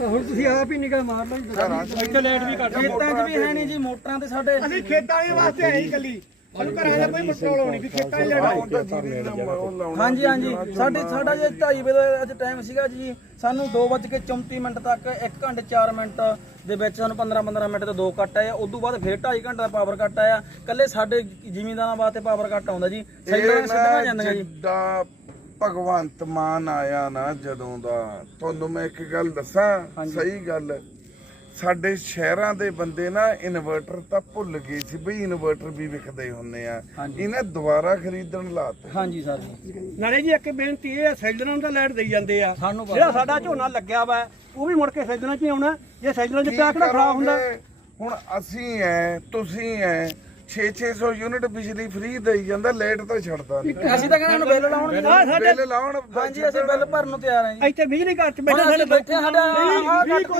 ਹੁਣ ਤੁਸੀਂ ਆਪ ਹੀ ਨਿਗਾਹ ਮਾਰ ਲਓ ਜੀ। ਇੱਥੇ ਲਾਈਟ ਵੀ ਘੱਟ ਖੇਤਾਂ 'ਚ ਵੀ ਹੈ ਨਹੀਂ ਜੀ ਮੋਟਰਾਂ ਤੇ ਸਾਡੇ ਅਸੀਂ ਖੇਤਾਂ ਦੇ ਵਾਸਤੇ ਆਏ ਹੀ ਕੱਲੀ ਸਾਨੂੰ ਘਰਾਂ ਦਾ ਕੋਈ ਮਸਲਾ ਲਾਉਣੀ ਵੀ ਖੇਤਾਂ 'ਚ ਲੜਾਈ ਹਾਂਜੀ ਹਾਂਜੀ। ਸਾਡੇ ਸਾਡਾ ਜੇ 2:30 ਵਜੇ ਦਾ ਅੱਜ ਟਾਈਮ ਸੀਗਾ ਜੀ ਸਾਨੂੰ 2:34 ਮਿੰਟ ਤੱਕ 1 ਘੰਟੇ 4 ਮਿੰਟ ਦੇ ਵਿੱਚ ਸਾਨੂੰ 15 15 ਮਿੰਟ ਤੇ ਦੋ ਕੱਟ ਆਏ। ਉਸ ਤੋਂ ਬਾਅਦ ਫਿਰ 2.5 ਘੰਟੇ ਦਾ ਪਾਵਰ ਕੱਟ ਆਇਆ। ਕੱਲੇ ਸਾਡੇ ਜ਼ਿਮੀਂਦਾਰਾਂ ਵਾਸਤੇ ਪਾਵਰ ਕੱਟ ਆਉਂਦਾ ਜੀ। ਸੈਲਰਾਂ ਸਿੱਧੀਆਂ ਜਾਂਦੀਆਂ ਜੀ। ਭਗਵੰਤ ਮਾਨ ਆਇਆ ਨਾ ਜਦੋਂ ਦਾ। ਤੁਹਾਨੂੰ ਮੈਂ ਇੱਕ ਗੱਲ ਦੱਸਾਂ ਸਹੀ ਗੱਲ। ਸਾਡੇ ਸ਼ਹਿਰਾਂ ਦੇ ਬੰਦੇ ਨਾ ਇਨਵਰਟਰ ਤਾਂ ਭੁੱਲ ਗਏ ਸੀ ਬਈ ਇਨਵਰਟਰ ਵੀ ਵਿਕਦੇ ਹੁੰਨੇ ਆ। ਇਹਨੇ ਦੁਬਾਰਾ ਖਰੀਦਣ ਲਾਤੇ। ਹਾਂਜੀ ਸਰ ਜੀ। ਨਾਲੇ ਜੀ ਇੱਕ ਬੇਨਤੀ ਇਹ ਹੈ ਸੈਲਰਾਂ ਤਾਂ ਲਾਈਟ ਦੇਈ ਜਾਂਦੇ ਆ। ਜਿਹੜਾ ਸਾਡਾ ਝੋਨਾ ਲੱਗਿਆ ਵਾ ਉਹ ਵੀ ਮੁੜ ਕੇ ਸੈਲਰਾਂ 'ਚ ਆਉਣਾ। ਜੇ ਸੈਲਰਾਂ 'ਚ ਪਿਆ ਕਿਹੜਾ ਖਰਾਬ ਹੁੰਦਾ? ਹੁਣ ਅਸੀਂ ਐ ਤੁਸੀਂ ਐ 6-600 ਯੂਨਿਟ ਬਿਜਲੀ ਫ੍ਰੀ ਦੇਈ ਜਾਂਦਾ ਲੇਟ ਤਾਂ ਛੱਡਦਾ ਅਸੀਂ ਤਾਂ ਕਹਿੰਦੇ ਬਿੱਲ ਲਾਉਣ ਦੀ। ਆ ਸਾਡੇ ਬਿੱਲ ਲਾਉਣ ਹਾਂਜੀ ਅਸੀਂ ਬਿੱਲ ਭਰਨ ਨੂੰ ਤਿਆਰ ਹਾਂ ਇੱਥੇ ਬਿਜਲੀ ਘਰ ਚ ਬੈਠੇ ਸਾਡੇ ਬੈਠੇ ਸਾਡਾ ਆਹ ਕੱਟ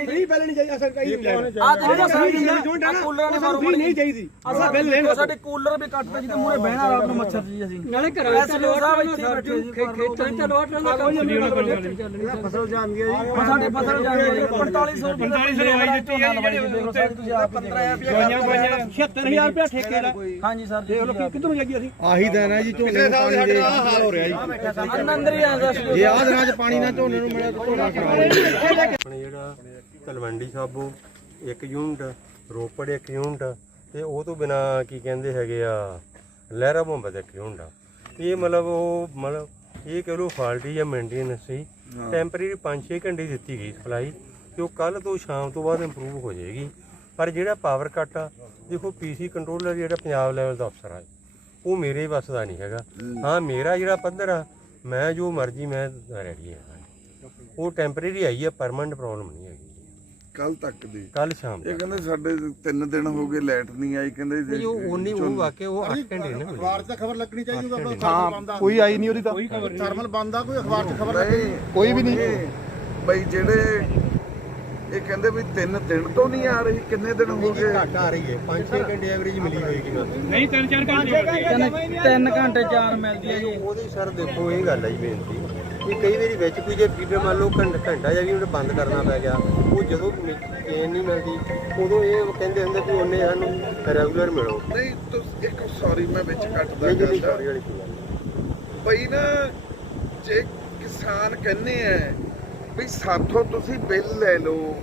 ਨਹੀਂ ਚਾਹੀਦਾ ਸਰ ਕਹੀ ਨਹੀਂ ਆ ਕੂਲਰਾਂ ਦੀ ਮਾਰੂ ਨਹੀਂ ਚਾਹੀਦੀ ਅਸਾਂ ਬਿੱਲ ਲੈਣ ਸਾਡੇ ਕੂਲਰ ਵੀ ਕੱਟਦੇ ਜਿੱਤੇ ਮੂਰੇ ਬਹਿਣਾ ਰਾਤ ਨੂੰ ਮੱਛਰ ਜੀ ਅਸੀਂ। ਨਾਲੇ ਘਰ ਵਿੱਚ ਲੋਟ ਸਾਹਿਬ ਖੇਤਾਂ ਚ ਲੋਟ ਨਾਲ ਕੰਮ ਫਸਲ ਜਾਂਦੀ ਹੈ ਸਾਡੇ ਫਸਲ ਜਾਂਦੀ ਹੈ 4500 ਰੁਪਏ 4500 ਰੁਪਏ ਦਿੱਤੀ ਹੈ ਜੀ 15000 ਰੁਪਏ ਹਾਂਜੀ ਸਰ ਦੇਖ ਲਓ ਕਿ ਕਿੱਧਰੋਂ ਜਾਈਏ ਅਸੀਂ। ਆਹੀ ਦਾਣਾ ਜੀ ਝੋਨੇ ਨੂੰ ਹਾਲ ਹੋ ਰਿਹਾ ਜੀ। ਅੰਦਰ ਹੀ ਆਂਦਾ ਜੇ ਆਹ ਦਿਨਾਂ ਇੱਕ ਯੂਨਿਟ ਰੋਪੜ ਇੱਕ ਯੂਨਿਟ ਤੇ ਉਹ ਤੋਂ ਬਿਨਾ ਕੀ ਕਹਿੰਦੇ ਹੈਗੇ ਆ ਲਹਿਰਾ ਮੁਹੰਮਦ ਇੱਕ ਯੂਨਿਟ ਇਹ ਮਤਲਬ ਉਹ ਮਤਲਬ ਇਹ ਕਹ ਲੋ ਫਾਲਟੀ ਜਾਂ ਮੇਨਟੇਨੈਂਸ ਸੀ। ਟੈਂਪਰੇਰੀ 5-6 ਘੰਟੇ ਦਿੱਤੀ ਗਈ ਸਪਲਾਈ ਤੇ ਉਹ ਕੱਲ ਤੋਂ ਸ਼ਾਮ ਤੋਂ ਬਾਅਦ ਇੰਪਰੂਵ ਹੋ ਜਾਏਗੀ। ਪਰ ਜਿਹੜਾ ਪਾਵਰ ਕੱਟ ਆ ਦੇਖੋ ਪੀਸੀ ਕੰਟਰੋਲਰ ਜਿਹੜਾ ਪੰਜਾਬ ਲੈਵਲ ਦਾ ਅਫਸਰ ਆ ਉਹ ਮੇਰੇ ਵੱਸ ਦਾ ਨਹੀਂ ਹੈਗਾ। ਹਾਂ। ਮੇਰਾ ਜਿਹੜਾ ਪੱਧਰ ਆ ਮੈਂ ਜੋ ਮਰਜ਼ੀ ਮੈਂ ਰੈਡੀ ਹਾਂ ਉਹ ਟੈਂਪਰੇਰੀ ਆਈ ਹੈ ਪਰਮਨੈਂਟ ਪ੍ਰੋਬਲਮ ਨਹੀਂ ਹੈਗੀ। ਕੱਲ ਤੱਕ ਦੀ। ਕੱਲ ਸ਼ਾਮ ਇਹ ਕਹਿੰਦੇ ਸਾਡੇ 3 ਦਿਨ ਹੋ ਗਏ ਲਾਈਟ ਨਹੀਂ ਆਈ ਕਹਿੰਦੇ ਤੱਕ ਉਹ ਉਨੀ ਉਹ ਵਾਕਿਆ ਉਹ 8 ਘੰਟੇ ਨੇ ਅਖਬਾਰ 'ਚ ਖਬਰ ਲੱਗਣੀ ਚਾਹੀਦੀ ਉਹਦਾ ਹਾਂ ਕੋਈ ਆਈ ਨਹੀਂ ਉਹਦੀ ਤਾਂ। ਥਰਮਲ ਬੰਦ ਆ ਕੋਈ ਅਖਬਾਰ 'ਚ ਖਬਰ ਨਹੀਂ। ਕੋਈ ਵੀ ਨਹੀਂ। ਬਈ ਜਿਹੜੇ ਇਹ ਕਹਿੰਦੇ ਵੀ 3 ਦਿਨ ਤੋਂ ਨਹੀਂ ਆ ਰਹੀ ਕਿੰਨੇ ਦਿਨ ਹੋ ਗਏ? ਘੱਟ ਆ ਰਹੀ ਹੈ 5-6 ਘੰਟੇ ਐਵਰੇਜ ਮਿਲੀ ਹੋਏਗੀ ਨਾ ਨਹੀਂ ਤਿੰਨ ਚਾਰ ਘੰਟੇ 3 ਘੰਟੇ 4 ਮਿਲਦੀ ਹੈ ਜੀ। ਉਹਦੀ ਸਰ ਦੇਖੋ ਇਹ ਗੱਲ ਹੈ ਜੀ ਬੇਨਤੀ ਕਿ ਕਈ ਵਾਰੀ ਵਿੱਚ ਕੋਈ ਜੇ ਫੀਡਰ ਮੰਨ ਲਓ ਘੰਟਾ ਘੰਟਾ ਜਾਂ ਵੀ ਉਹਨੇ ਬੰਦ ਕਰਨਾ ਪੈ ਗਿਆ ਉਹ ਜਦੋਂ ਚੇਨ ਨਹੀਂ ਮਿਲਦੀ ਉਦੋਂ ਇਹ ਕਹਿੰਦੇ ਹੁੰਦੇ ਕਿ ਉਹਨੇ ਸਾਨੂੰ ਰੈਗੂਲਰ ਮਿਲੋ। ਨਹੀਂ ਤੁਸੀਂ ਇੱਕ ਸੌਰੀ ਮੈਂ ਵਿੱਚ ਕੱਟਦਾ ਇਹ ਜਿਹੜੀ ਗੱਲ ਸੌਰੀ ਵਾਲੀ ਕੋਈ ਗੱਲ ਨਹੀਂ। ਬਈ ਨਾ ਜੇ ਕਿਸਾਨ ਕਹਿੰਦੇ ਆ ਵੀ ਸਾਥੋਂ ਤੁਸੀਂ ਬਿੱਲ ਲੈ ਲਓ।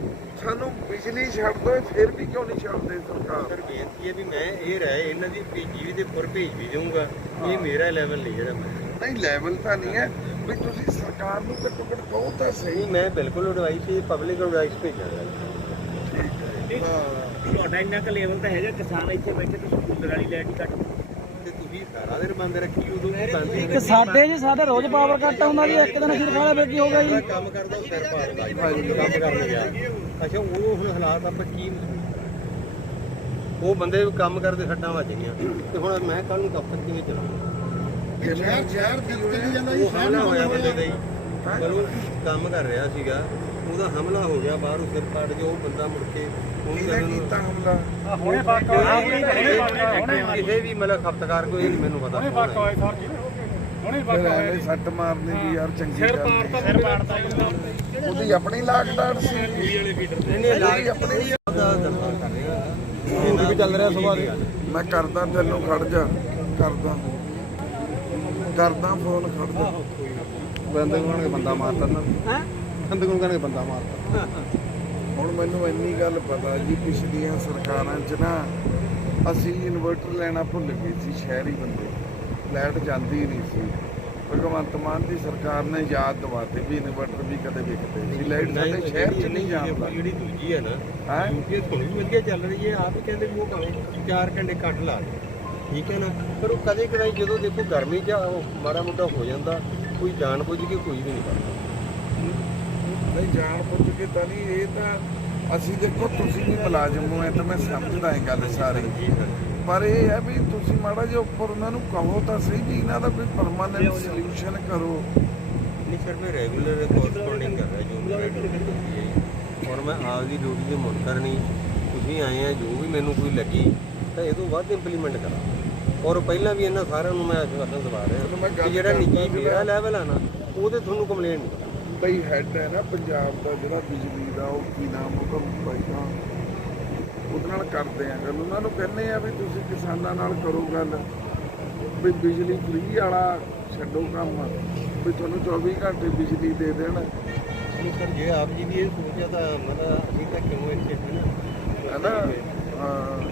ਸਾਨੂੰ ਬਿਜਲੀ ਛੱਡ ਦੋ ਫਿਰ ਵੀ ਕਿਉਂ ਨਹੀਂ ਛੱਡਦੇ ਸਰਕਾਰ? ਸਰ ਬੇਨਤੀ ਹੈ ਵੀ ਮੈਂ ਇਹ ਰਹਿ ਇਹਨਾਂ ਦੀ ਪੀਜੀ ਦੇ ਪੁਰ ਭੇਜ ਵੀ ਦਊਂਗਾ। ਇਹ ਮੇਰਾ ਲੈਵਲ ਨਹੀਂ ਜਿਹੜਾ ਮੈਂ ਨਹੀਂ ਲੈਵਲ ਤਾਂ ਨਹੀਂ ਹੈ। ਵੀ ਤੁਸੀਂ ਸਰਕਾਰ ਨੂੰ ਘੱਟੋ ਘੱਟ ਕਹੋ ਤਾਂ ਸਹੀ। ਨਹੀਂ ਮੈਂ ਬਿਲਕੁਲ ਐਡਵਾਈਸ ਇਹ ਪਬਲਿਕ ਐਡਵਾਈਸ ਭੇਜਾਂਗਾ ਤੁਹਾਡਾ ਇੰਨਾ ਕੁ ਲੈਵਲ ਤਾਂ ਹੈਗਾ ਕਿਸਾਨ ਇੱਥੇ ਬੈਠੇ ਤੁਸੀਂ ਕੂਲਰ ਵਾਲੀ ਲਾਈਟ ਹੀ ਕੱਟ ਤੁਸੀਂ ਸਾਰਾ ਦਿਨ ਬੰਦ ਰੱਖੀ ਉਦੋਂ ਵੀ ਬੰਦ ਹੀ ਕਿ ਸਾਡੇ ਜੀ ਸਾਡੇ ਰੋਜ਼ ਪਾਵਰ ਕੱਟ ਆਉਂਦਾ ਜੀ ਇੱਕ ਦਿਨ ਸਿਰ ਖਾਲੇ ਫਿਰ ਕੀ ਹੋਗਾ ਜੀ? ਕੰਮ ਕਰਦਾ ਉਹ ਸਿਰ ਪਾੜਦਾ ਕੰਮ ਕਰਨ ਗਿਆ। ਅੱਛਾ ਉਹ ਹੁਣ ਹਾਲਾਤ ਆਪਾਂ ਕੀ ਉਹ ਬੰਦੇ ਕੰਮ ਕਰਦੇ ਸੱਟਾਂ ਵੱਜ ਗਈਆਂ। ਤੇ ਹੁਣ ਮੈਂ ਕੱਲ ਨੂੰ ਦਫ਼ਤਰ ਕਿਵੇਂ ਚਲਾਉਂਗਾ ਸ਼ਹਿਰ ਸ਼ਹਿਰ ਚੱਲੀ ਜਾਂਦਾ ਜੀ? ਉਹ ਹੋਇਆ ਬੰਦੇ ਦਾ ਹੀ ਚਲੋ ਕੰਮ ਕਰ ਰਿਹਾ ਸੀਗਾ। ਉਹਦਾ ਹਮਲਾ ਹੋ ਗਿਆ ਬਾਹਰੋਂ ਸਿਰ ਪਾੜ ਕੇ ਉਹ ਬੰਦਾ ਮੁੜ ਕੇ ਉਹਨੂੰ ਕਿਹਨੇ ਕਹਿੰਦੇ ਕੀਤਾ ਹਮਲਾ? ਹੁਣੇ ਬਾਕਾ ਕਿਸੇ ਵੀ ਮਤਲਬ ਖਪਤਕਾਰ ਕੋਈ ਇਹ ਨਹੀਂ ਮੈਨੂੰ ਪਤਾ। ਹੁਣੇ ਬਾਕਾ ਹੋਇਆ ਸਰ ਜੀ ਹੁਣੇ ਫਿਰ ਬਾਕਾ ਐਵੇਂ ਸੱਟ ਮਾਰਨੀ ਵੀ ਯਾਰ ਚੰਗੀ ਸਿਰ ਗੱਲ ਨਹੀਂ। ਪਾੜਤਾ ਸਿਰ ਪਾੜਤਾ ਉਹਦੀ ਆਪਣੀ ਲਾਕਡਾਊਨ ਸੀ। ਨਹੀਂ ਨਹੀਂ ਉਹਦੀ ਆਪਣੀ ਦਾ ਦਰਬਾਰ ਕਰ ਰਿਹਾ। ਵੀ ਚੱਲ ਰਿਹਾ ਸੁਬਾਹ ਮੈਂ ਕਰਦਾ ਤੈਨੂੰ ਖੜ ਜਾ ਕਰਦਾ। ਕਰਦਾ ਫੋਨ ਖੜ ਜਾ। ਬੰਦੇ ਨੂੰ ਬੰਦਾ ਮਾਰਤਾ ਨਾ ਹੈ? ਨੂੰ ਕਹਣਗੇ ਬੰਦਾ ਮਾਰਤਾ ਹੁਣ ਮੈਨੂੰ ਇੰਨੀ ਗੱਲ ਪਤਾ ਜੀ ਪਿਛਲੀਆਂ ਸਰਕਾਰਾਂ 'ਚ ਨਾ ਅਸੀਂ ਇਨਵਰਟਰ ਲੈਣਾ ਭੁੱਲ ਗਏ ਸੀ ਸ਼ਹਿਰੀ ਬੰਦੇ। ਲਾਈਟ ਜਾਂਦੀ ਨਹੀਂ ਸੀ। ਭਗਵੰਤ ਮਾਨ ਦੀ ਸਰਕਾਰ ਨੇ ਯਾਦ ਦਿਵਾਤੇ ਵੀ ਇਨਵਰਟਰ ਵੀ ਕਦੇ ਵਿਕਦੇ ਸੀ। ਲਾਈਟ ਸਾਡੇ ਸ਼ਹਿਰ 'ਚ ਨਹੀਂ ਜਾਂਦਾ ਜਿਹੜੀ ਦੂਜੀ ਹੈ ਨਾ ਹੈ? ਇਹ ਥੋੜੀ ਵਧੀਆ ਚੱਲ ਰਹੀ ਹੈ। ਆਪ ਹੀ ਕਹਿੰਦੇ ਵੀ ਉਹ ਭਾਵੇਂ 4 ਘੰਟੇ ਕੱਟ ਲਾ ਦੇ ਠੀਕ ਹੈ ਨਾ? ਪਰ ਉਹ ਕਦੇ ਕਦਾਈ ਜਦੋਂ ਦੇਖੋ ਗਰਮੀ 'ਚ ਉਹ ਮਾੜਾ ਮੋਟਾ ਹੋ ਜਾਂਦਾ ਕੋਈ ਜਾਣ ਬੁੱਝ ਕੇ ਕੋਈ ਵੀ ਨਹੀਂ ਕਰਦਾ। ਨਹੀਂ ਜਾਣ ਬੁੱਝ ਕੇ ਤਾਂ ਨਹੀਂ ਇਹ ਤਾਂ ਅਸੀਂ ਦੇਖੋ ਤੁਸੀਂ ਵੀ ਮੁਲਾਜ਼ਮ ਹੋ ਐ ਤਾਂ ਮੈਂ ਸਮਝਦਾ ਇਹ ਗੱਲ ਸਾਰੀ। ਪਰ ਇਹ ਹੈ ਵੀ ਤੁਸੀਂ ਮਾੜਾ ਜਿਹਾ ਉੱਪਰ ਉਹਨਾਂ ਨੂੰ ਕਹੋ ਤਾਂ ਸਹੀ ਵੀ ਇਹਨਾਂ ਦਾ ਕੋਈ ਪਰਮਾਨੈਂਟ ਸੋਲੂਸ਼ਨ ਕਰੋ। ਨਹੀਂ ਸਰ ਮੈਂ ਰੈਗੂਲਰ ਕੋਰਸਪੋਂਡਿੰਗ ਕਰ ਰਿਹਾ ਜੋ ਮੇਰਾ ਡਿਊਟੀ ਹੁੰਦੀ ਹੈ ਔਰ ਮੈਂ ਆਪ ਦੀ ਡਿਊਟੀ ਤੇ ਮੁੜ ਕਰਨੀ ਤੁਸੀਂ ਆਏ ਆ ਜੋ ਵੀ ਮੈਨੂੰ ਕੋਈ ਲੱਗੀ ਤਾਂ ਇਹ ਤੋਂ ਵੱਧ ਇੰਪਲੀਮੈਂਟ ਕਰਾਂ। ਔਰ ਪਹਿਲਾਂ ਵੀ ਇਹਨਾਂ ਸਾਰਿਆਂ ਨੂੰ ਮੈਂ ਆਸ਼ਵਾਸਨ ਦਵਾ ਮੈਂ ਰਿਹਾ ਕਿ ਜਿਹੜਾ ਨਿੱਜੀ ਮੇਰਾ ਲੈਵਲ ਆ ਨਾ ਉਹਦੇ ਤੁਹਾਨੂੰ ਕੰਪਲੇਂਟ ਨਹੀਂ ਕਰਦਾ ਬਈ ਹੈੱਡ ਹੈ ਨਾ ਪੰਜਾਬ ਦਾ ਜਿਹੜਾ ਬਿਜਲੀ ਦਾ ਉਹ ਕੀ ਨਾਮ ਉਹਦਾ ਬਾਈ ਦਾ। ਉਹਦੇ ਨਾਲ ਕਰਦੇ ਆ ਗੱਲ। ਉਹਨਾਂ ਨੂੰ ਕਹਿੰਦੇ ਆ ਵੀ ਤੁਸੀਂ ਕਿਸਾਨਾਂ ਨਾਲ ਕਰੋ ਗੱਲ। ਵੀ ਬਿਜਲੀ ਫ੍ਰੀ ਵਾਲਾ ਛੱਡੋ ਕੰਮ। ਵੀ ਤੁਹਾਨੂੰ 24 ਘੰਟੇ ਬਿਜਲੀ ਦੇ ਦੇਣ। ਸਰ ਜੇ ਆਪ ਜੀ ਵੀ ਇਹ ਸੋਚਿਆ ਤਾਂ ਮਤਲਬ ਅਸੀਂ ਤਾਂ ਕਿਉਂ ਇੱਥੇ ਖੜੇ ਹੈਨਾ? ਹਾਂ।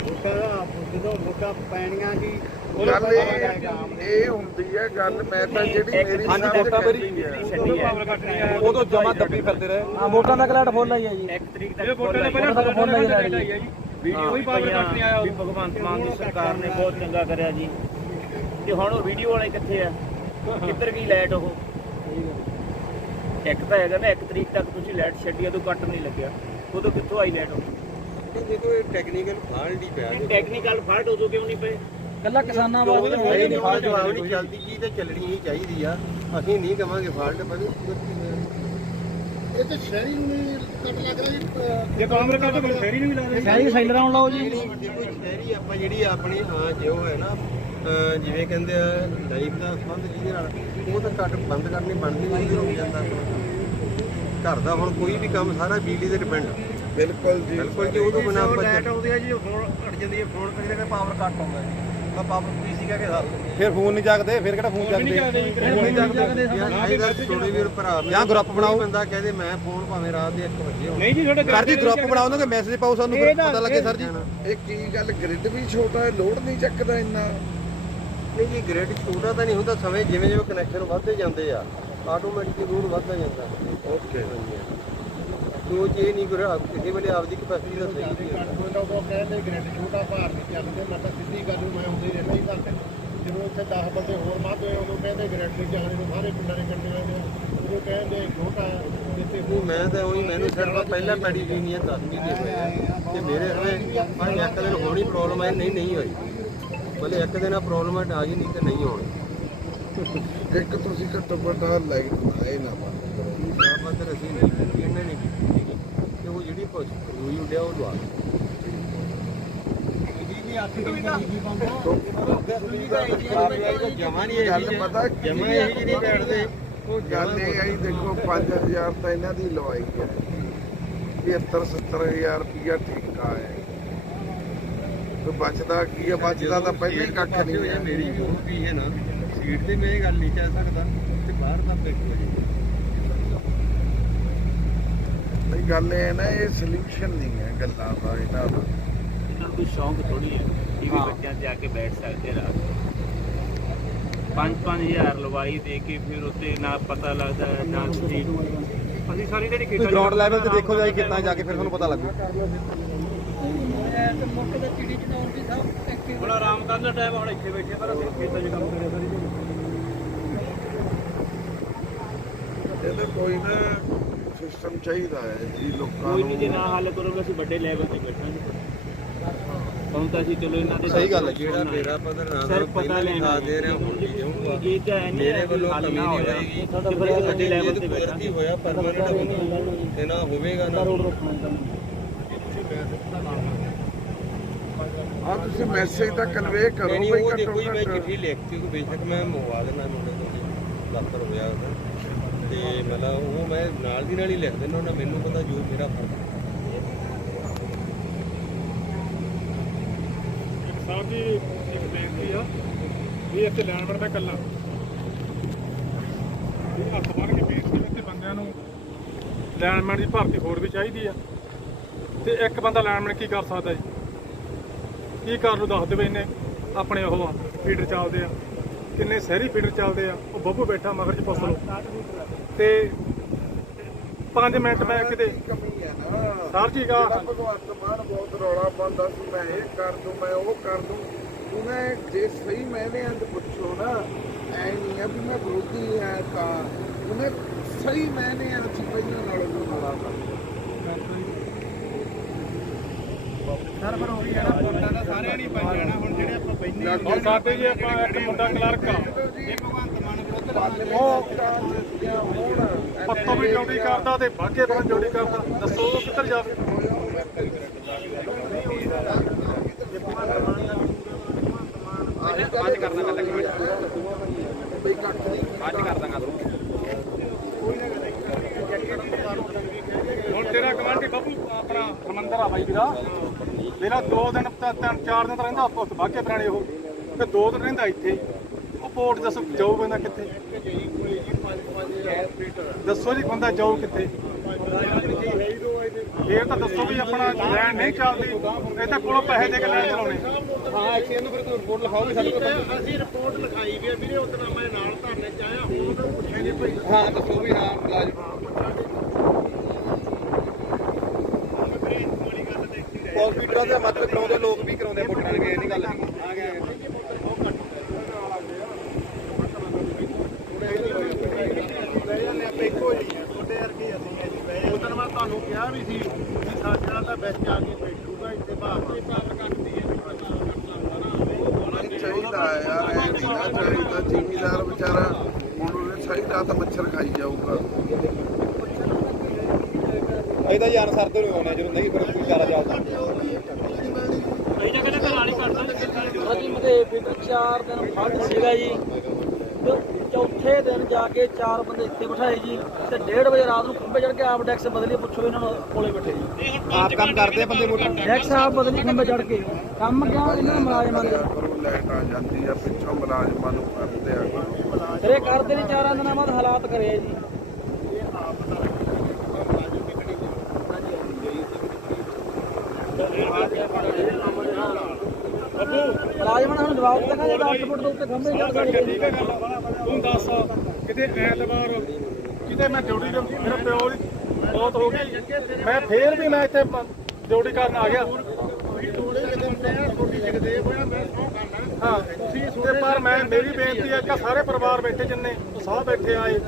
ਵੋਟਾਂ ਜਦੋਂ ਵੋਟਾਂ ਪੈਣੀਆਂ ਜੀ ਗੱਲ ਇਹ ਇਹ ਹੁੰਦੀ ਹੈ ਗੱਲ ਮੈਂ ਤਾਂ ਜਿਹੜੀ ਮੇਰੀ ਸਮਝ ਵੋਟਾਂ ਮੇਰੀ ਕਹਿੰਦੀ ਹੈ। ਉਦੋਂ ਜਮਾ ਦੱਬੀ ਫਿਰਦੇ ਰਹੇ। ਆ ਵੋਟਾਂ ਦਾ ਕਲਾਟ ਫੁੱਲ ਆਈ ਹੈ ਜੀ। ਇੱਕ ਤਰੀਕ ਤੱਕ ਵੋਟਾਂ ਦੇ ਪਹਿਲਾਂ ਫੁੱਲ ਆਈ ਹੈ ਜੀ। ਵੀਡੀਓ ਹੀ ਪਾਵਰ ਕੱਟ ਨਹੀਂ ਆਇਆ। ਵੀ ਭਗਵੰਤ ਮਾਨ ਦੀ ਸਰਕਾਰ ਨੇ ਬਹੁਤ ਚੰਗਾ ਕਰਿਆ ਜੀ। ਤੇ ਹੁਣ ਉਹ ਵੀਡੀਓ ਵਾਲੇ ਕਿੱਥੇ ਆ? ਕਿੱਧਰ ਗਈ ਲਾਈਟ ਉਹ? ਇੱਕ ਤਾਂ ਹੈਗਾ ਨਾ ਇੱਕ ਤਰੀਕ ਤੱਕ ਤੁਸੀਂ ਲਾਈਟ ਛੱਡੀ ਉਦੋਂ ਕੱਟ ਨਹੀਂ ਲੱਗਿਆ। ਉਦੋਂ ਕਿੱਥੋਂ ਆਈ ਲਾਈਟ ਨਹੀਂ ਦੇਖੋ ਇਹ ਟੈਕਨੀਕਲ ਫਾਲਟ ਹੀ ਪਿਆ ਟੈਕਨੀਕਲ ਫਾਲਟ ਉਦੋਂ ਕਿਉਂ ਨਹੀਂ ਪਏ? ਕੱਲਾ ਕਿਸਾਨਾਂ ਵਾਸਤੇ ਨਹੀਂ ਨਹੀਂ ਫਾਲਟ ਜਵਾਬ ਨਹੀਂ ਚੱਲਦੀ ਚੀਜ਼ ਤਾਂ ਚੱਲਣੀ ਹੀ ਚਾਹੀਦੀ ਆ। ਅਸੀਂ ਨਹੀਂ ਕਵਾਂਗੇ ਫਾਲਟ ਪਰ ਇਹ ਤੇ ਸ਼ਹਿਰੀ ਨੂੰ ਨਹੀਂ ਕੱਟ ਲੱਗ ਰਿਹਾ ਜੀ ਜੇ ਕਾਂਗਰਸ ਕਰਦੇ ਫੇਰੀ ਨਹੀਂ ਲਾ ਸ਼ਹਿਰੀ ਸੈਲਰਾਂ ਨੂੰ ਲਾਓ ਜੀ। ਸ਼ਹਿਰੀ ਆਪਾਂ ਜਿਹੜੀ ਆਪਣੀ ਹਾਂ ਜਿਉ ਹੈ ਨਾ ਜਿਵੇਂ ਕਹਿੰਦੇ ਆ ਲਾਈਫ ਦਾ ਸੰਬੰਧ ਜਿਹਦੇ ਨਾਲ ਉਹ ਤਾਂ ਕੱਟ ਬੰਦ ਕਰਨੀ ਬਣਦੀ ਨਹੀਂ ਰੁਕ ਜਾਂਦਾ। ਘਰ ਦਾ ਹੁਣ ਕੋਈ ਵੀ ਕੰਮ ਸਾਰਾ ਬਿਜਲੀ ਤੇ ਡਿਪੈਂਡ ਬਿਲਕੁਲ ਜੀ। ਬਿਲਕੁਲ ਜੀ ਉਹਦੋਂ ਬਿਨਾਂ ਆਪਾਂ ਲਾਈਟ ਆਉਂਦੀ ਹੈ ਜੀ ਫੋਨ ਅੜ ਜਾਂਦੀ ਹੈ ਫੋਨ ਕਰੀ ਤੇ ਪਾਵਰ ਕੱਟ ਆਉਂਦਾ ਜੀ। ਆ ਪਾਵਰ ਪੀ ਸੀਗਾ ਕਿ ਫਿਰ ਫੋਨ ਨਹੀਂ ਜਾਗਦੇ ਫਿਰ ਕਿਹੜਾ ਫੋਨ ਜਾਗਦੇ ਫੋਨ ਨਹੀਂ ਵੀਰ ਭਰਾ ਮੇਰੇ ਜਾਂ group ਬਣਾਓ। ਬੰਦਾ ਕਹਦੇ ਮੈਂ ਫੋਨ ਭਾਵੇਂ ਰਾਤ ਦੇ 1 ਵਜੇ ਹੋਣ ਨਹੀਂ ਜੀ ਤੁਹਾਡੇ ਸਰ ਜੀ ਗਰੁੱਪ ਬਣਾਓ ਨਾ ਕਿ ਮੈਸੇਜ ਪਾਓ ਸਾਨੂੰ ਫਿਰ ਪਤਾ ਲੱਗੇ ਸਰ ਜੀ। ਇਹ ਕੀ ਗੱਲ ਗ੍ਰਿਡ ਵੀ ਛੋਟਾ ਹੈ ਲੋਡ ਨਹੀਂ ਚੱਕਦਾ ਇੰਨਾ। ਨਹੀਂ ਜੀ ਗ੍ਰਿਡ ਛੋਟਾ ਤਾਂ ਨਹੀਂ ਹੁੰਦਾ ਸਮੇਂ ਜਿਵੇਂ ਜਿਵੇਂ ਕਨੈਕਸ਼ਨ ਵੱਧਦੇ ਜਾਂਦੇ ਆ ਆਟੋਮੈਟਿਕਲੀ ਲੋਡ ਵੱਧਦਾ ਜਾਂਦਾ। ਓਕੇ ਤੋ ਜੇ ਨਹੀਂ ਕਰ ਕਿਸੇ ਵੇਲੇ ਆਪਦੀ ਕਪੈਸਿਟੀ ਦਾ ਸਹੀ ਨਹੀਂ ਕੋਈ ਨਾ ਉਹ ਕਹਿੰਦੇ ਗ੍ਰਿਡ ਛੋਟਾ ਭਾਰ ਨਹੀਂ ਚੱਲਦੇ ਮੈਂ ਤਾਂ ਸਿੱਧੀ ਗੱਲ ਨੂੰ ਮੈਂ ਹੁੰਦੀ ਰਹਿੰਦਾ ਹੀ ਤੇ ਜਦੋਂ ਇੱਥੇ 10 ਬੰਦੇ ਹੋਰ ਮਾਧੇ ਉਹਨੂੰ ਕਹਿੰਦੇ ਗ੍ਰਿਡ ਨਹੀਂ ਚੱਲਦੇ ਨੂੰ ਸਾਰੇ ਪਿੰਡਾਂ ਦੇ ਕੰਡੇ ਆਉਂਦੇ ਉਹ ਕਹਿੰਦੇ ਛੋਟਾ ਜਿੱਥੇ ਨਹੀਂ ਮੈਂ ਤਾਂ ਉਹੀ ਮੈਨੂੰ ਸਿਰਫ ਪਹਿਲਾਂ ਮੈਡੀ ਯੂਨੀਅਨ ਦੱਸ ਵੀ ਦੇ ਹੋਏ ਆ ਤੇ ਮੇਰੇ ਹਵੇ ਪਰ ਇੱਕ ਦਿਨ ਹੋਣੀ ਪ੍ਰੋਬਲਮ ਹੈ ਨਹੀਂ ਨਹੀਂ ਹੋਈ। ਭਲੇ ਇੱਕ ਦਿਨ ਆ ਪ੍ਰੋਬਲਮ ਆ ਗਈ ਨਹੀਂ ਤੇ ਨਹੀਂ ਹੋਣੀ। ਇੱਕ ਤੁਸੀਂ ਘੱਟੋ ਘੱਟ ਲਾਈਟ ਆਏ ਨਾ ਨਾ ਪਤਾ ਅਸੀਂ ਨਹੀਂ ਕੀਤੀ, ਇਹਨੇ ਨਹੀਂ ਕੀਤੀ ਉਹ ਜਿਹੜੀ ਰੂਈ ਉੱਡਿਆ ਉਹ ਦਵਾ ਜਮਾ ਨਹੀਂ ਗੱਲ ਪਤਾ ਕੀ ਜਮਾ ਹੈ? ਇਹ ਨਹੀਂ ਬੈਠਦੇ ਉਹ ਗੱਲ ਇਹ ਆਈ ਦੇਖੋ 5000 ਤਾਂ ਇਹਨਾਂ ਦੀ ਲਵਾਈ ਹੈ 75 70000 ਰੁਪਇਆ ਠੇਕਾ ਹੈ ਤੇ ਬਚਦਾ ਕੀ ਹੈ ਬਚਦਾ ਤਾਂ ਪਹਿਲਾਂ ਕੱਖ ਨਹੀਂ ਹੈ ਮੇਰੀ ਵੋਟ ਵੀ ਹੈ ਨਾ। ਸੀਟ ਤੇ ਮੈਂ ਇਹ ਗੱਲ ਨਹੀਂ ਕਹਿ ਸਕਦਾ। ਤੇ ਬਾਹਰ ਦਾ ਬੈਠੋ ਜੀ ਨਹੀਂ ਗੱਲ ਇਹ ਹੈ ਨਾ ਇਹ ਸੋਲੂਸ਼ਨ ਨਹੀਂ ਹੈ ਗੱਲਾਂ ਦਾ ਇਹਨਾਂ ਦਾ ਇਹਨਾਂ ਨੂੰ ਸ਼ੌਂਕ ਥੋੜੀ ਹੈ ਇਹ ਵੀ ਬੱਚਿਆਂ 'ਚ ਜਾ ਕੇ ਬੈਠ ਸਕਦੇ ਰਾਤ 5-5000 ਲਵਾਈ ਦੇ ਕੇ ਫਿਰ ਉੱਤੇ ਨਾ ਪਤਾ ਲੱਗਦਾ ਨਾ ਸਟੇਟ ਅਸੀਂ ਸਾਰੀ ਜਿਹੜੀ ਤੁਸੀਂ ਗਰਾਊਂਡ ਲੈਵਲ ਤੇ ਦੇਖੋ ਜਾਈ ਕਿੱਦਾਂ ਜਾ ਕੇ ਫਿਰ ਤੁਹਾਨੂੰ ਪਤਾ ਲੱਗੂ। ਬੜਾ ਆਰਾਮ ਕਰਨ ਦਾ ਟਾਈਮ ਹੁਣ ਇੱਥੇ ਬੈਠੇ ਪਰ ਅਸੀਂ ਖੇਤਾਂ 'ਚ ਕੰਮ ਕਰਿਆ ਸਾਰੀ ਦਿਹਾੜੀ। ਇਹਦਾ ਕੋਈ ਨਾ ਸਿਸਟਮ ਚਾਹੀਦਾ ਹੈ ਜੀ ਲੋਕਾਂ ਕੋਈ ਨਹੀਂ ਜੇ ਨੂੰ ਨਾ ਹੱਲ ਕਰੋਗੇ ਅਸੀਂ ਵੱਡੇ ਲੈਵਲ ਤੇ ਬੈਠਾਂਗੇ। ਹੁਣ ਤਾਂ ਅਸੀਂ ਚਲੋ ਇਹਨਾਂ ਦੇ ਸਹੀ ਗੱਲ ਹੈ, ਜਿਹੜਾ ਮੇਰਾ ਪਤਾ ਨਾ ਸਿਰ ਪਤਾ ਪਹਿਲਾਂ ਲੈਣਾ। ਸਾਥ ਦੇ ਰਿਹਾ ਹੁਣ ਵੀ ਜਾਊਗਾ ਇਹ ਤਾਂ ਹੈ ਨਹੀਂ ਮੇਰੇ ਵੱਲੋਂ ਹੱਲ ਕਮੀ ਨਾ ਨਹੀਂ ਹੋਇਆ। ਹੋਏਗੀ। ਤੇ ਫਿਰ ਅਸੀਂ ਵੱਡੇ ਲੈਵਲ ਤੇ ਬੈਠਾਂਗੇ। ਹੋਇਆ ਪਰਮਾਨੈਂਟ ਤੇ ਨਾ ਹੋਵੇਗਾ ਨਾ ਹਾਂ ਤੁਸੀਂ ਮੈਸੇਜ ਤਾਂ ਕਨਵੇ ਕਰੋ ਨਹੀਂ ਬਈ ਘੱਟੋ ਦੇਖੋ ਜੀ ਮੈਂ ਘੱਟ। ਚਿੱਠੀ ਲਿਖਤੀ ਉਹ ਬੇਸ਼ੱਕ ਮੈਂ ਮੰਗਵਾ ਦੇਣਾ ਮੁੰਡੇ ਤੋਂ ਦਫ਼ਤਰ ਹੋਇਆ ਉਹਦਾ। ਤੇ ਮਤਲਬ ਉਹ ਮੈਂ ਨਾਲ ਦੀ ਨਾਲ ਹੀ ਲਿਖ ਦੇਣਾ ਉਹਨਾਂ ਮੈਨੂੰ ਪਤਾ ਜੋ ਮੇਰਾ ਫਰਜ਼ ਹੈ। ਸਾਹਿਬ ਜੀ, ਇੱਕ ਬੇਨਤੀ ਆ, ਵੀ ਇੱਥੇ ਲੈਣ ਵੜਦਾ ਕੱਲਾ ਇਹ ਹੱਥ ਬੰਨ ਕੇ ਬੇਨਤੀ ਇੱਥੇ ਬੰਦਿਆਂ ਨੂੰ ਲੈਣਮੈਨ ਦੀ ਭਰਤੀ ਹੋਰ ਵੀ ਚਾਹੀਦੀ ਆ। ਤੇ ਇੱਕ ਬੰਦਾ ਲੈਣਮੈਨ ਕੀ ਕਰ ਸਕਦਾ ਜੀ? ਕੀ ਕਰ ਲੂ ਦੱਸ ਦੇਵੇ ਇਹਨੇ? ਆਪਣੇ ਉਹ ਆ ਫੀਡਰ ਚੱਲਦੇ ਆ। ਕਿੰਨੇ ਸ਼ਹਿਰੀ ਫੀਡਰ ਚੱਲਦੇ ਆ, ਉਹ ਬੱਬੂ ਬੈਠਾ ਮਗਰ ਚ ਪੁੱਛ ਲਓ। ਤੇ 5 ਮਿੰਟ ਮੈਂ ਕਿਤੇ ਸਰ ਜੀ ਕਾ ਭਗਵੰਤ ਮਾਨ ਬਹੁਤ ਰੌਲਾ ਪਾਉਂਦਾ ਸੀ, ਮੈਂ ਇਹ ਕਰ ਦੂੰ, ਮੈਂ ਉਹ ਕਰ ਦੂੰ। ਉਹਨੇ ਜੇ ਸਹੀ ਮੈਨੇ ਅੰਦ ਪੁੱਛੋ ਨਾ, ਐ ਨਹੀਂ ਆ ਵੀ ਮੈਂ ਵਿਰੋਧੀ ਆ ਤਾਂ। ਉਹਨੇ ਸਹੀ ਮੈਨੇ ਅੰਦ ਚ ਪਹਿਲਾਂ ਨਾਲੋਂ ਰੌਲਾ ਪਾਉਂਦਾ। ਸਰ ਫਿਰ ਹੋਈ ਜਾਣਾ ਵੋਟਾਂ ਦਾ ਸਾਰਿਆਂ ਨਹੀਂ ਪੈ ਜਾਣਾ। ਹੁਣ ਜਿਹੜੇ ਆਪਾਂ ਬੈਨੇ ਹੁਣ ਸਾਡੇ ਜੀ ਆਪਾਂ ਇੱਕ ਮੁੰਡਾ ਕਲਰਕ ਆ। ਇਹ ਭਗਵੰਤ ਮਾਨ ਵਿਰੁੱਧ ਲਾਉਂਦੇ ਉਹ ਪੱਤੋਂ ਵੀ ਡਿਊਟੀ ਕਰਦਾ ਤੇ ਬਾਗੇ ਤੋਂ ਡਿਊਟੀ ਕਰਦਾ। ਦੱਸੋ ਉਹ ਕਿੱਧਰ ਜਾਵੇ ਅੱਜ ਕਰਦਾ ਗੱਲ ਇੱਕ ਮਿੰਟ ਅੱਜ ਕਰਦਾ ਗੱਲ ਹੁਣ ਤੇਰਾ ਕਮਾਂਡੀ ਬੱਬੂ ਆਪਣਾ ਹਰਮੰਦਰ ਆ ਬਾਈ ਵੀਰਾ। ਮੇਰਾ 2 ਦਿਨ ਤਾਂ ਤਿੰਨ ਚਾਰ ਦਿਨ ਤਾਂ ਰਹਿੰਦਾ ਉਸ ਬਾਗੇ ਪੁਰਾਣੇ ਉਹ। ਤੇ 2 ਦਿਨ ਰਹਿੰਦਾ ਇੱਥੇ ਉਹ ਪੋਰਟ ਦੱਸੋ ਜਾਊ ਬੰਦਾ ਕਿੱਥੇ। ਦੱਸੋ ਜੀ ਬੰਦਾ ਜਾਊ ਕਿੱਥੇ। ਇਹ ਤਾਂ ਦੱਸੋ ਵੀ ਆਪਣਾ ਲੈਣ ਨਹੀਂ ਚੱਲਦੀ। ਇਹ ਤਾਂ ਕੋਲੋਂ ਪੈਸੇ ਦੇ ਕੇ ਲੈਣ ਚਲਾਉਣੇ। ਹਾਂ ਐਕਸੀਅਨ ਨੂੰ ਫਿਰ ਤੁਸੀਂ ਰਿਪੋਰਟ ਲਿਖਾਓਗੇ ਸਾਡੇ ਕੋਲ ਅਸੀਂ ਰਿਪੋਰਟ ਲਿਖਾਈ ਵੀ ਆ ਵੀਰੇ ਉਤਨਾ ਮੈਂ ਨਾਲ ਧਰਨੇ ਚ ਆਇਆ ਹੁਣ ਪੁੱਛਿਆ ਨਹੀਂ ਭਾਈ ਹਾਂ ਦੱਸੋ ਵੀ ਹਾਂ ਮੁਲਾਜ਼ਮ। ਹਸਪੀਟਲਾਂ ਦੇ ਮਤਲਬ ਕਰਾਉਂਦੇ ਲੋਕ ਵੀ ਕਰਾਉਂਦੇ ਪੁੱਟਣ ਵਾਲੇ ਇਹ ਨਹੀਂ ਗੱਲ ਉਦੋਂ ਮੈਂ ਤੁਹਾਨੂੰ ਕਿਹਾ ਵੀ ਸੀ ਕਿ ਸਾਡੇ ਨਾਲ ਤਾਂ ਵਿੱਚ ਆ ਕੇ ਬੈਠੂਗਾ ਇੱਥੇ ਭਾਵ ਚਾਹੀਦਾ ਯਾਰ ਇਹ ਨਹੀਂ ਨਾ ਚਾਹੀਦਾ। ਜ਼ਿਮੀਦਾਰ ਵਿਚਾਰਾ ਹੁਣ ਉਹਨੇ ਸਾਰੀ ਰਾਤ ਮੱਛਰ ਖਾਈ ਜਾਊਗਾ। ਇਹ ਤਾਂ ਯਾਰ ਸਰਦੇ ਨੂੰ ਆਉਣਾ ਜਦੋਂ ਨਹੀਂ ਫਿਰ ਕੋਈ ਚਾਰਾ ਚੱਲਦਾ। ਅਸੀਂ ਮਤੇ ਫਿਰ ਚਾਰ ਦਿਨ ਫੜ ਸੀਗਾ ਜੀ। ਤੇ ਚੌਥੇ ਦਿਨ ਜਾ ਕੇ ਚਾਰ ਬੰਦੇ ਇੱਥੇ ਬਿਠਾਏ ਜੀ। ਤੇ 1:30 ਵਜੇ ਰਾਤ ਨੂੰ ਖੰਭੇ ਚੜ ਕੇ ਆਪ ਡੈਕਸ ਬਦਲੀ ਪੁੱਛੋ ਇਹਨਾਂ ਨੂੰ ਕੋਲੇ ਬੈਠੇ ਜੀ। ਆਪ ਕੰਮ ਕਰਦੇ ਬੰਦੇ ਮੋਟਰ ਡੈਕਸ ਆਪ ਬਦਲੀ ਖੰਭੇ ਚੜ ਕੇ। ਕੰਮ ਕਿਉਂ ਇਹਨਾਂ ਮੁਲਾਜ਼ਮਾਂ ਦੇ? ਲਾਈਟ ਆ ਜਾਂਦੀ ਆ ਪਿੱਛੋਂ ਮੁਲਾਜ਼ਮਾਂ ਨੂੰ ਕਰਦੇ ਆ। ਇਹ ਕਰਦੇ ਨਹੀਂ ਚਾਰਾਂ ਦਿਨਾਂ ਬਾਅਦ ਹਾਲਾਤ ਕਰੇ ਆ ਜੀ। ਮੁਲਾਜ਼ਮਾਂ ਨੇ ਜਵਾਬ ਦਿੱਤਾ ਕਿ 10 ਫੁੱਟ ਦੇ ਉੱਤੇ ਖੰਭੇ ਚੜ ਠੀਕ ਹੈ ਗੱਲ ਤੂੰ ਦੱਸ ਕਿਤੇ ਐਤਵਾਰ ਕਿਤੇ ਮੈਂ ਡਿਊਟੀ ਤੇ ਮੇਰਾ ਪਿਓ ਦੀ ਬਹੁਤ ਹੋ ਗਈ ਮੈਂ ਫੇਰ ਵੀ ਮੈਂ ਇੱਥੇ ਪ- ਡਿਊਟੀ ਕਰਨ ਆ ਗਿਆ ਹਾਂ ਤੇ ਪਰ ਮੈਂ ਮੇਰੀ ਬੇਨਤੀ ਹੈ ਕਿ ਸਾਰੇ ਪਰਿਵਾਰ ਬੈਠੇ ਜਿੰਨੇ ਸਾਹ ਬੈਠੇ ਆਏ।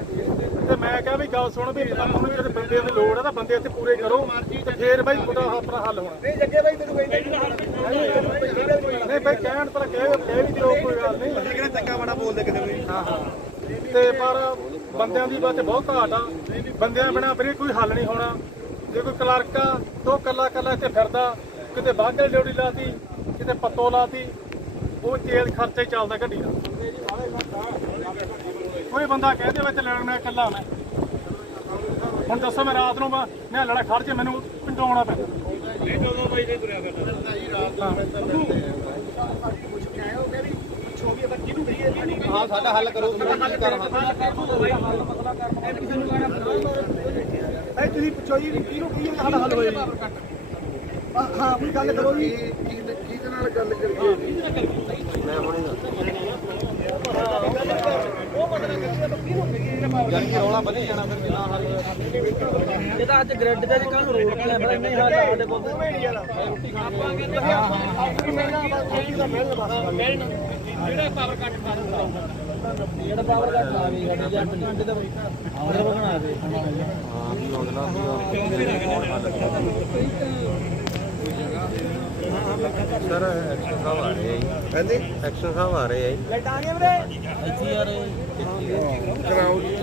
ਤੇ ਮੈਂ ਕਿਹਾ ਵੀ ਗੱਲ ਸੁਣ ਵੀ ਆਪਾਂ ਨੂੰ ਜਿਹੜੇ ਬੰਦੇ ਦੀ ਲੋੜ ਹੈ ਤਾਂ ਬੰਦੇ ਇੱਥੇ ਪੂਰੇ ਕਰੋ ਤੇ ਫੇਰ ਬਾਈ ਤੁਹਾਡਾ ਆਪਣਾ ਹੱਲ ਹੋਣਾ। ਨਹੀਂ ਜੱਗੇ ਬਾਈ ਤੈਨੂੰ ਨਹੀਂ ਬਾਈ ਕਹਿਣ ਪਰ ਕਹਿ ਕਹਿ ਵੀ ਦਿਓ ਕੋਈ ਗੱਲ ਨਹੀਂ। ਕਿਹੜਾ ਚੰਗਾ ਬੜਾ ਬੋਲਦੇ ਕਿਸੇ ਨੂੰ ਹਾਂ ਹਾਂ। ਤੇ ਪਰ ਬੰਦਿਆਂ ਦੀ ਬਾਤ ਬਹੁਤ ਘਾਟ ਆ। ਬੰਦਿਆਂ ਬਿਨਾ ਵੀਰੇ ਕੋਈ ਹੱਲ ਨਹੀਂ ਹੋਣਾ। ਜੇ ਕੋਈ ਕਲਰਕ ਆ ਤੋ ਕੱਲਾ ਕੱਲਾ ਇੱਥੇ ਫਿਰਦਾ। ਕਿਤੇ ਬਾਹਰ ਡਿਊਟੀ ਲਾਤੀ ਕਿਤੇ ਪੱਤੋ ਲਾਤੀ ਉਹ ਤੇਲ ਖਰਚੇ ਚੱਲਦਾ ਗੱਡੀ ਦਾ ਕੋਈ ਬੰਦਾ ਕਹਿੰਦੇ ਵਿੱਚ ਲੈਣ ਮੈਂ ਇਕੱਲਾ ਮੈਂ। ਹੁਣ ਦੱਸੋ ਮੈਂ ਰਾਤ ਨੂੰ ਮੈਂ ਮੈਂ ਲੜਾ ਖੜ ਕੇ ਮੈਨੂੰ ਪਿੰਡਾਉਣਾ ਪੈਂਦਾ। ਨਹੀਂ ਜਦੋਂ ਬਾਈ ਨਹੀਂ ਤੁਰਿਆ ਹਾਂ ਸਾਡਾ ਹੱਲ ਕਰੋ ਫਿਰ ਕੀ ਕਰਨਾ? ਐ ਤੁਸੀਂ ਪੁੱਛੋ ਜੀ ਕਿਹਨੂੰ ਕੀ ਹੱਲ ਹੱਲ ਹੋਏ ਜੀ? ਹਾਂ ਕੋਈ ਗੱਲ ਕਰੋ ਜੀ। ਕੀ ਕਿਹਦੇ ਨਾਲ ਗੱਲ ਕਰੀਏ? ਜੀ ਜਾਨੀ ਕਿ ਰੌਲਾ ਵਧੀ ਜਾਣਾ ਫਿਰ ਬਿਨਾਂ ਹੱਲ ਹੋਇਆ ਇਹ ਤਾਂ ਅੱਜ ਗ੍ਰਿਡ ਤੇ ਕੱਲ। ਨੂੰ ਰੋਡ ਤੇ ਪਰ ਨਹੀਂ ਹਾਲ ਸਾਡੇ ਕੋਲ ਜਿਹੜਾ ਪਾਵਰ ਕੱਟ ਆ ਗਈ ਸਾਡੀ ਜੰਟ ਨਹੀਂ ਤੇ ਆਰਡਰ ਬਣਾ ਦੇ ਸਰ ਐਕਸ਼ਨ ਸਾਹਿਬ ਆ ਰਹੇ ਆ ਜੀ। ਹਾਂਜੀ? ਐਕਸ਼ਨ ਸਾਹਿਬ ਆ ਰਹੇ ਆ ਜੀ। ਇੱਥੇ ਯਾਰ ਕਰਾਓ ਜੀ।